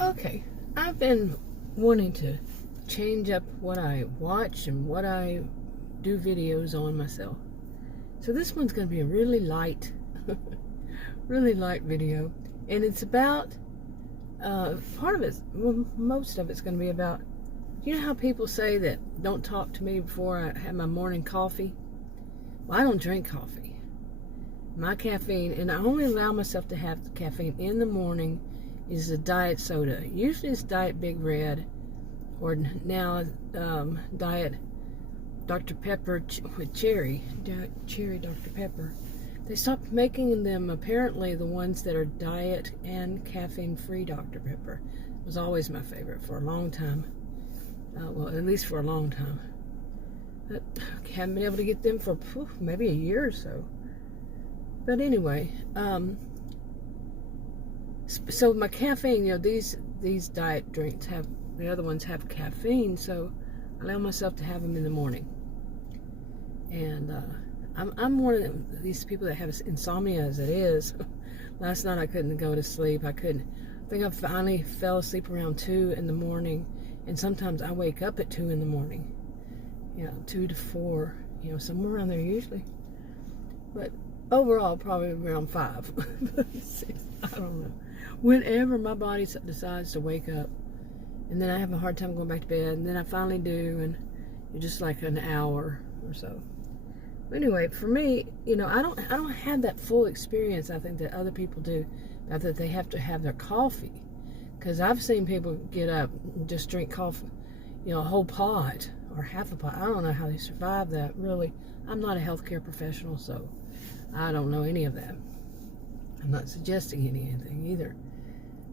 Okay, I've been wanting to change up what I watch and what I do videos on myself. So this one's going to be a really light, really light video. And it's about, part of it, well, most of it's going to be about, you know how people say that don't talk to me before I have my morning coffee? Well, I don't drink coffee. My caffeine, and I only allow myself to have caffeine in the morning, is a diet soda. Usually it's Diet Big Red, or now Diet Dr. Pepper with cherry. Cherry Dr. Pepper. They stopped making them, apparently, the ones that are diet and caffeine-free Dr. Pepper. It was always my favorite for a long time. Well, at least for a long time. But I haven't been able to get them for maybe a year or so. But anyway, so my caffeine, you know, these diet drinks have, the other ones have caffeine, so I allow myself to have them in the morning. And I'm one of these people that have insomnia as it is. Last night I couldn't go to sleep. I think I finally fell asleep around 2 in the morning, and sometimes I wake up at 2 in the morning. You know, 2 to 4, you know, somewhere around there usually. But overall, probably around 5. 6, I don't know. Whenever my body decides to wake up, and then I have a hard time going back to bed, and then I finally do, and it's just like an hour or so. Anyway, for me, you know, I don't have that full experience, I think, that other people do, that they have to have their coffee. Because I've seen people get up and just drink coffee, you know, a whole pot or half a pot. I don't know how they survive that, really. I'm not a healthcare professional, so I don't know any of that. I'm not suggesting anything either.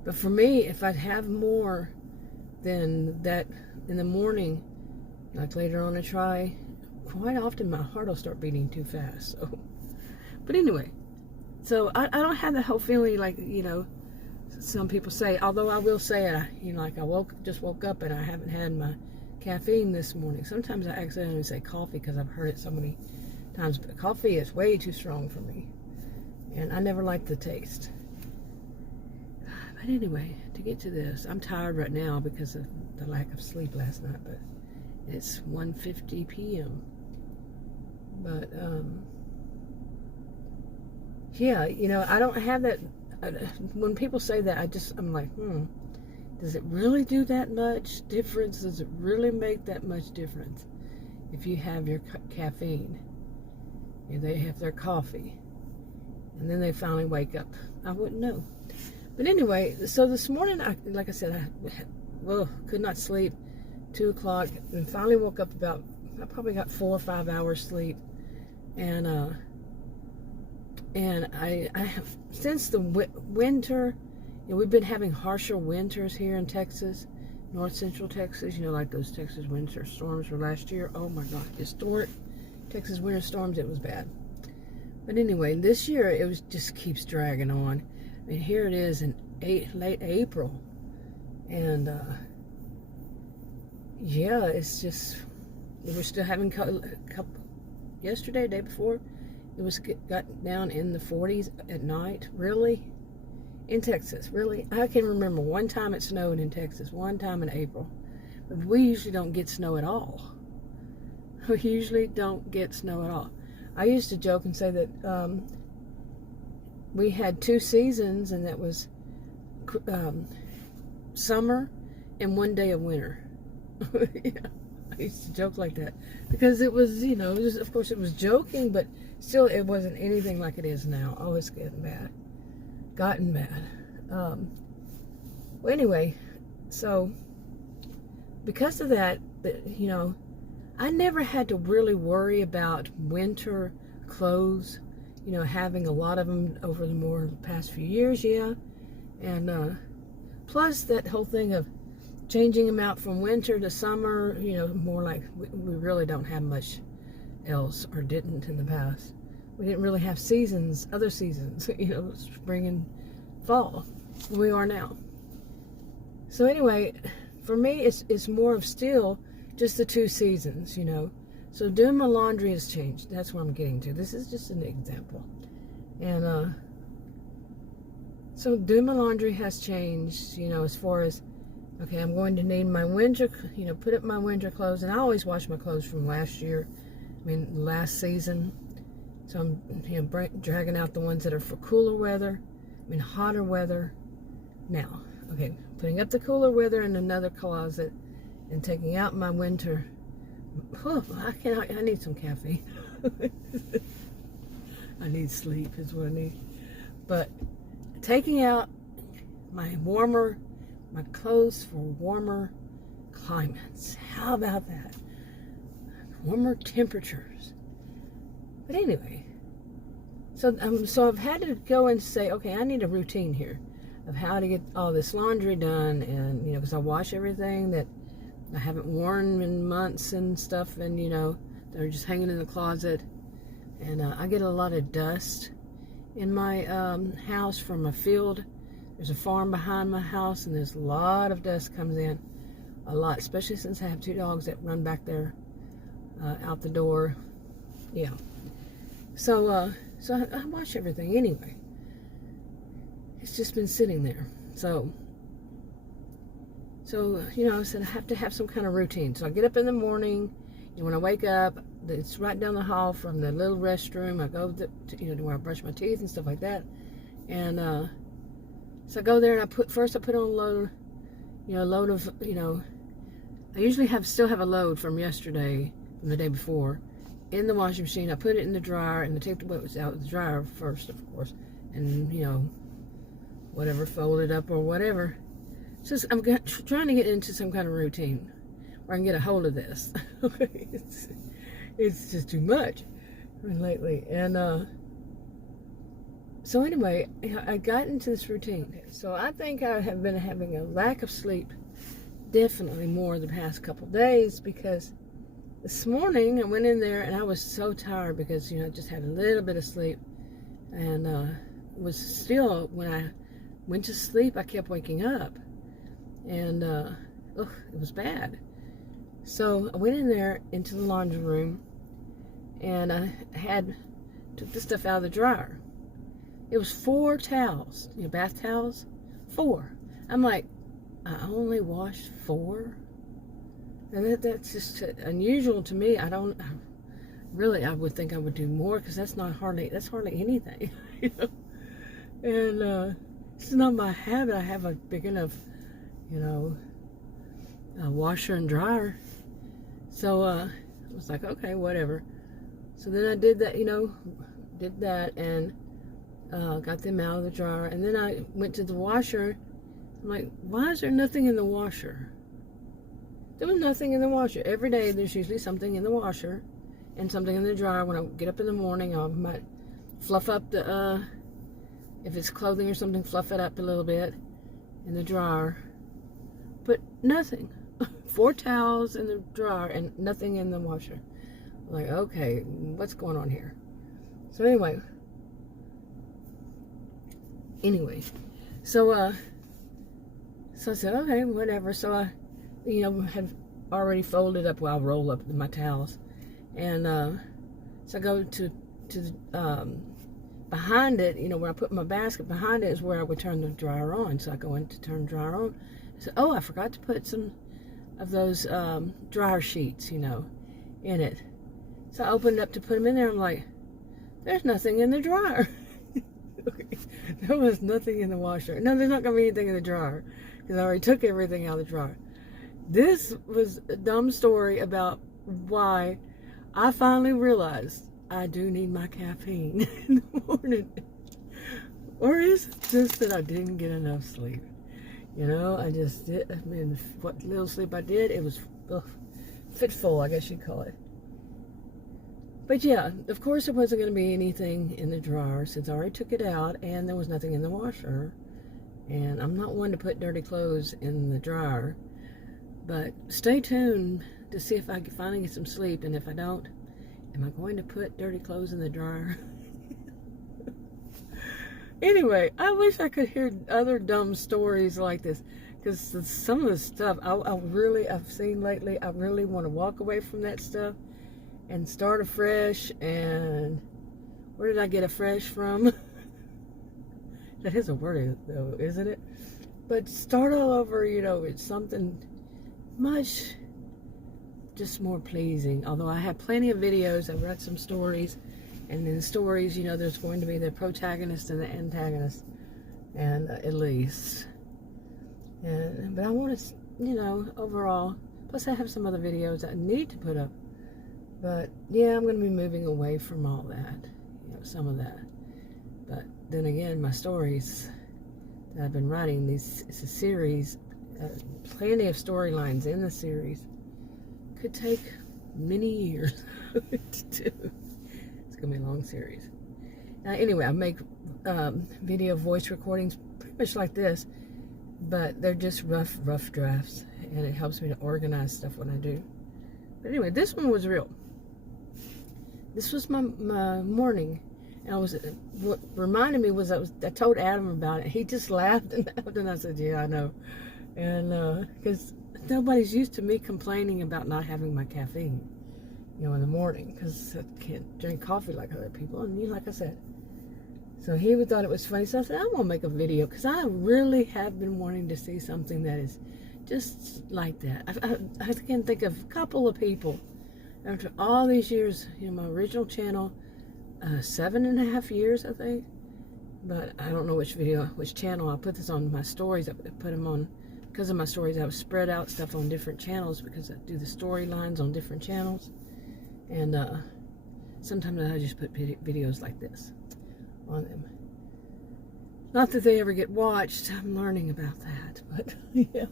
But for me, if I'd have more than that in the morning, like later on I try, quite often my heart will start beating too fast. So, but anyway, so I don't have the whole feeling like, you know, some people say, although I will say, you know, like I just woke up and I haven't had my caffeine this morning. Sometimes I accidentally say coffee because I've heard it so many times, but coffee is way too strong for me, and I never liked the taste. But anyway, to get to this, I'm tired right now because of the lack of sleep last night, but it's 1:50 p.m. But yeah, you know, I don't have that. When people say that, I'm like, does it really do that much difference? Does it really make that much difference if you have your caffeine and they have their coffee and then they finally wake up? I wouldn't know. But anyway, so this morning, like I said, I could not sleep. 2 o'clock, and finally woke up I probably got 4 or 5 hours sleep, and I have, since the winter, you know, we've been having harsher winters here in Texas, north central Texas, you know, like those Texas winter storms were last year. Oh my God, historic Texas winter storms, it was bad. But anyway, this year it just keeps dragging on. I mean, here it is in late April, and yeah, it's just, we're still having yesterday, day before, it was got down in the 40s at night. Really? In Texas, really? I can remember one time it snowed in Texas, one time in April. But we usually don't get snow at all. We usually don't get snow at all. I used to joke and say that we had 2 seasons, and that was summer and 1 day of winter. Yeah, I used to joke like that because it was, you know, of course it was joking, but still it wasn't anything like it is now. Oh, it's gotten bad. Well, anyway, so because of that, you know, I never had to really worry about winter clothes, you know, having a lot of them over the past few years, yeah. And plus that whole thing of changing them out from winter to summer, you know, more like we really don't have much else, or didn't in the past. We didn't really have seasons, other seasons, you know, spring and fall. We are now. So anyway, for me, it's more of still just the 2 seasons, you know. So doing my laundry has changed. That's what I'm getting to. This is just an example. And So doing my laundry has changed, as far as, okay, I'm going to need my winter, put up my winter clothes. And I always wash my clothes from last year, last season. So I'm, dragging out the ones that are for cooler weather, hotter weather. Now, okay, putting up the cooler weather in another closet and taking out my winter. Oh, I need some caffeine. I need sleep is what I need. But taking out my clothes for warmer climates. How about that? Warmer temperatures. But anyway, so I've had to go and say, okay, I need a routine here of how to get all this laundry done, and because I wash everything that I haven't worn in months and stuff, and they're just hanging in the closet, and I get a lot of dust in my house from a field. There's a farm behind my house, and there's a lot of dust comes in, a lot, especially since I have 2 dogs that run back there out the door. Yeah. So I wash everything anyway. It's just been sitting there. So I said I have to have some kind of routine. So I get up in the morning, when I wake up, it's right down the hall from the little restroom. I go to where I brush my teeth and stuff like that. And so I go there and I put on a load, load of, I usually still have a load from yesterday, from the day before, in the washing machine. I put it in the dryer, and I take the wet out of the dryer first, of course, and whatever, fold it up or whatever. So I'm trying to get into some kind of routine where I can get a hold of this. It's just too much lately. And so anyway, I got into this routine. So I think I have been having a lack of sleep, definitely more the past couple days, because this morning I went in there and I was so tired because, I just had a little bit of sleep, and was still, when I went to sleep, I kept waking up, and it was bad. So I went in there into the laundry room, and I took the stuff out of the dryer. It was 4 towels, bath towels, 4. I'm like, I only washed 4? And that's just unusual to me. I would think I would do more, because that's hardly anything, And it's not my habit. I have a big enough, washer and dryer. So I was like, okay, whatever. So then I did that, and got them out of the dryer. And then I went to the washer. I'm like, why is there nothing in the washer? There was nothing in the washer. Every day there's usually something in the washer and something in the dryer. When I get up in the morning, I might fluff up if it's clothing or something, fluff it up a little bit in the dryer. But nothing. 4 towels in the dryer and nothing in the washer. I'm like, okay, what's going on here? So anyway, so I said, okay, whatever. So I, had already folded up, I'll roll up my towels. And so I go to behind it, where I put my basket, behind it is where I would turn the dryer on. So I go in to turn the dryer on. I said, I forgot to put some of those dryer sheets, in it. So I opened up to put them in there. I'm like, there's nothing in the dryer. Okay. There was nothing in the washer. No, there's not going to be anything in the dryer, because I already took everything out of the dryer. This was a dumb story about why I finally realized I do need my caffeine in the morning. Or is it just that I didn't get enough sleep? I just did. What little sleep I did, it was fitful, I guess you'd call it. But yeah, of course there wasn't going to be anything in the dryer, since I already took it out, and there was nothing in the washer. And I'm not one to put dirty clothes in the dryer. But stay tuned to see if I can finally get some sleep. And if I don't, am I going to put dirty clothes in the dryer? Anyway, I wish I could hear other dumb stories like this, because some of the stuff I've seen lately, I really want to walk away from that stuff and start afresh. And where did I get afresh from? That is a word, though, isn't it? But start all over, you know, it's something much just more pleasing. Although I have plenty of videos, I've read some stories, and in stories, you know, there's going to be the protagonist and the antagonist, and at least. But I want to, you know, overall, plus I have some other videos I need to put up. But yeah, I'm going to be moving away from all that, you know, some of that. But then again, my stories that I've been writing, it's a series, plenty of storylines in the series. Could take many years to do. It's going to be a long series. Anyway, I make video voice recordings pretty much like this, but they're just rough drafts, and it helps me to organize stuff when I do. But anyway, this one was real. This was my morning. And what reminded me was I told Adam about it. He just laughed and laughed, and I said, yeah, I know. And because nobody's used to me complaining about not having my caffeine, you know, in the morning, because I can't drink coffee like other people, and you, like I said. So he thought it was funny, so I said, I'm going to make a video, because I really have been wanting to see something that is just like that. I can think of a couple of people, after all these years, you know, my original channel, 7.5 years, I think. But I don't know which channel. I put this on my stories. I put them on, because of my stories, I would spread out stuff on different channels, because I do the storylines on different channels. And sometimes I just put videos like this on them. Not that they ever get watched. I'm learning about that. But yeah,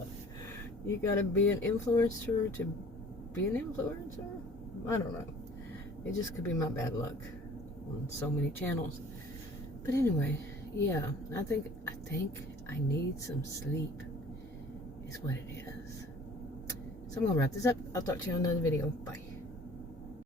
you got to be an influencer to be an influencer? I don't know. It just could be my bad luck on so many channels. But anyway, yeah, I think I need some sleep is what it is. So I'm gonna wrap this up. I'll talk to you on another video. Bye.